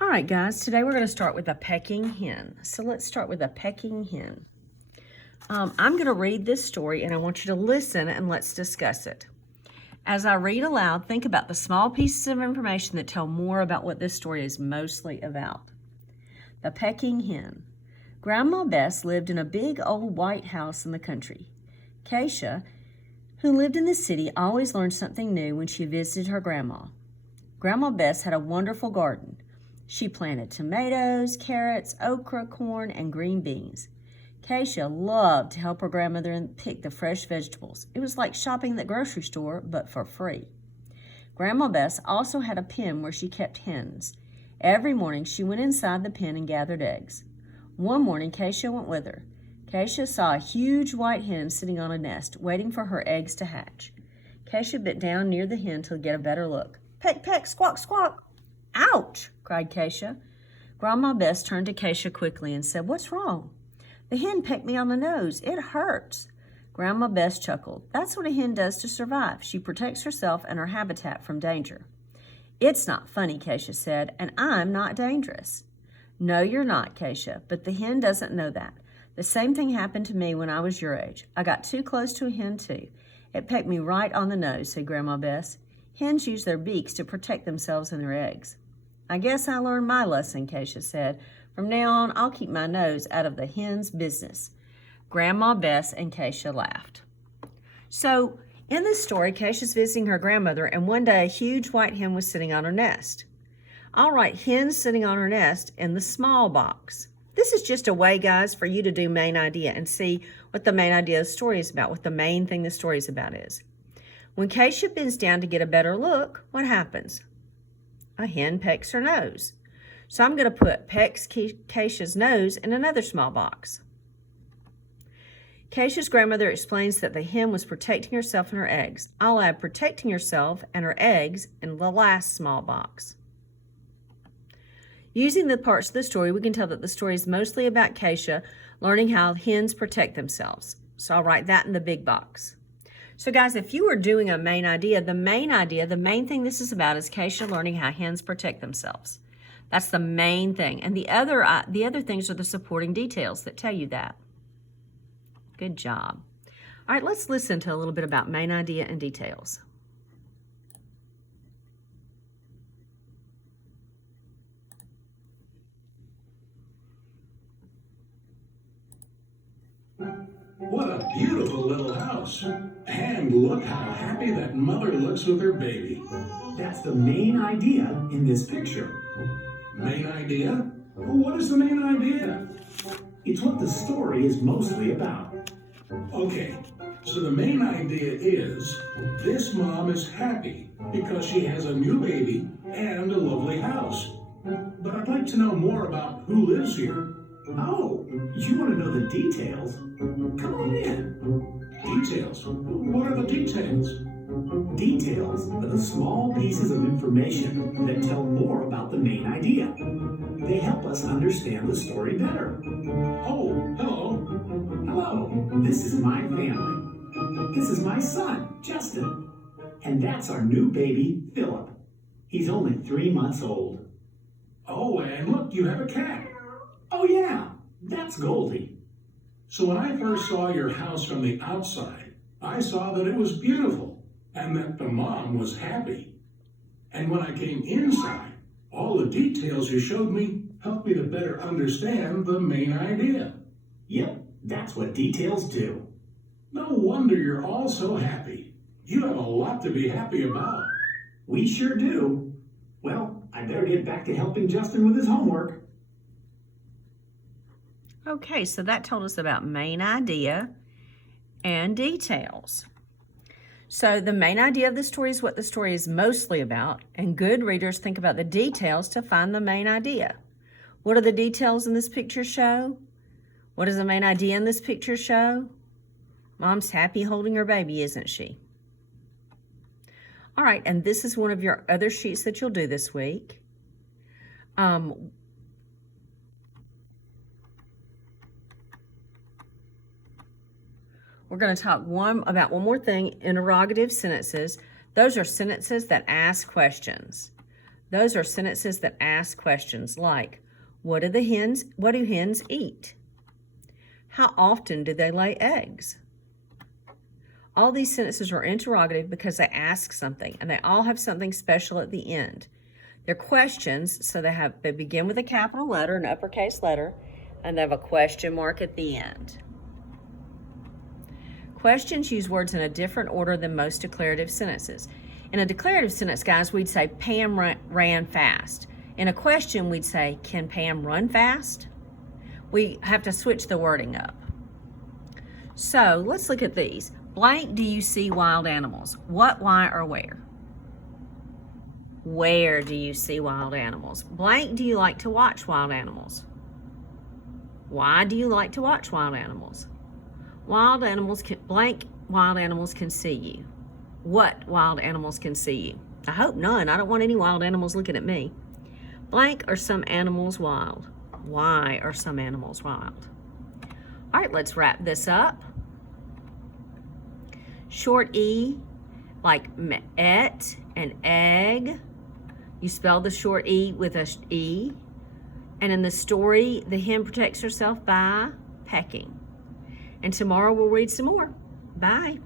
All right, guys, today we're going to start with a pecking hen. So let's start with a pecking hen. I'm going to read this story and I want you to listen and let's discuss it. As I read aloud, think about the small pieces of information that tell more about what this story is mostly about. The pecking hen. Grandma Bess lived in a big old white house in the country. Keisha, who lived in the city, always learned something new when she visited her grandma. Grandma Bess had a wonderful garden. She planted tomatoes, carrots, okra, corn, and green beans. Keisha loved to help her grandmother pick the fresh vegetables. It was like shopping at the grocery store, but for free. Grandma Bess also had a pen where she kept hens. Every morning she went inside the pen and gathered eggs. One morning Keisha went with her. Keisha saw a huge white hen sitting on a nest, waiting for her eggs to hatch. Keisha bent down near the hen to get a better look. Peck, peck, squawk, squawk. Ouch, cried Keisha. Grandma Bess turned to Keisha quickly and said, "What's wrong?" "The hen pecked me on the nose. It hurts." Grandma Bess chuckled. "That's what a hen does to survive. She protects herself and her habitat from danger." "It's not funny," Keisha said, "and I'm not dangerous." "No, you're not, Keisha, but the hen doesn't know that. The same thing happened to me when I was your age. I got too close to a hen, too. It pecked me right on the nose," said Grandma Bess. "Hens use their beaks to protect themselves and their eggs." "I guess I learned my lesson," Keisha said. "From now on, I'll keep my nose out of the hen's business." Grandma Bess and Keisha laughed. So, in this story, Keisha's visiting her grandmother, and one day a huge white hen was sitting on her nest. I'll write hen sitting on her nest in the small box. This is just a way, guys, for you to do main idea and see what the main idea of the story is about, what the main thing the story is about is. When Keisha bends down to get a better look, what happens? A hen pecks her nose. So I'm going to put pecks Keisha's nose in another small box. Keisha's grandmother explains that the hen was protecting herself and her eggs. I'll add protecting herself and her eggs in the last small box. Using the parts of the story, we can tell that the story is mostly about Keisha learning how hens protect themselves. So I'll write that in the big box. So guys, if you were doing a main idea, the main thing this is about is Keisha learning how hens protect themselves. That's the main thing. And the other things are the supporting details that tell you that. Good job. All right, let's listen to a little bit about main idea and details. What a beautiful little house. And look how happy that mother looks with her baby. That's the main idea in this picture. Main idea? What is the main idea? It's what the story is mostly about. Okay, so the main idea is this mom is happy because she has a new baby and a lovely house. But I'd like to know more about who lives here. Oh, you want to know the details? Come on in. Details? What are the details? Details are the small pieces of information that tell more about the main idea. They help us understand the story better. Oh, hello. Hello, this is my family. This is my son, Justin. And that's our new baby, Philip. He's only 3 months old. Oh, and look, you have a cat. Oh yeah, that's Goldie. So when I first saw your house from the outside, I saw that it was beautiful and that the mom was happy. And when I came inside, all the details you showed me helped me to better understand the main idea. Yep, that's what details do. No wonder you're all so happy. You have a lot to be happy about. We sure do. Well, I better get back to helping Justin with his homework. Okay, so that told us about main idea and details. So the main idea of the story is what the story is mostly about, and good readers think about the details to find the main idea. What do the details in this picture show? What does the main idea in this picture show? Mom's happy holding her baby, isn't she? All right, and this is one of your other sheets that you'll do this week. We're going to talk about one more thing, interrogative sentences. Those are sentences that ask questions. Those are sentences that ask questions like, what do hens eat? How often do they lay eggs? All these sentences are interrogative because they ask something, and they all have something special at the end. They're questions, so they begin with a capital letter, an uppercase letter, and they have a question mark at the end. Questions use words in a different order than most declarative sentences. In a declarative sentence, guys, we'd say Pam ran fast. In a question, we'd say, can Pam run fast? We have to switch the wording up. So let's look at these. Blank, do you see wild animals? What, why, or where? Where do you see wild animals? Blank, do you like to watch wild animals? Why do you like to watch wild animals? Wild animals can see you. What wild animals can see you? I hope none. I don't want any wild animals looking at me. Blank, are some animals wild? Why are some animals wild? All right, let's wrap this up. Short E, like et and egg. You spell the short E with a E. And in the story, the hen protects herself by pecking. And tomorrow we'll read some more. Bye.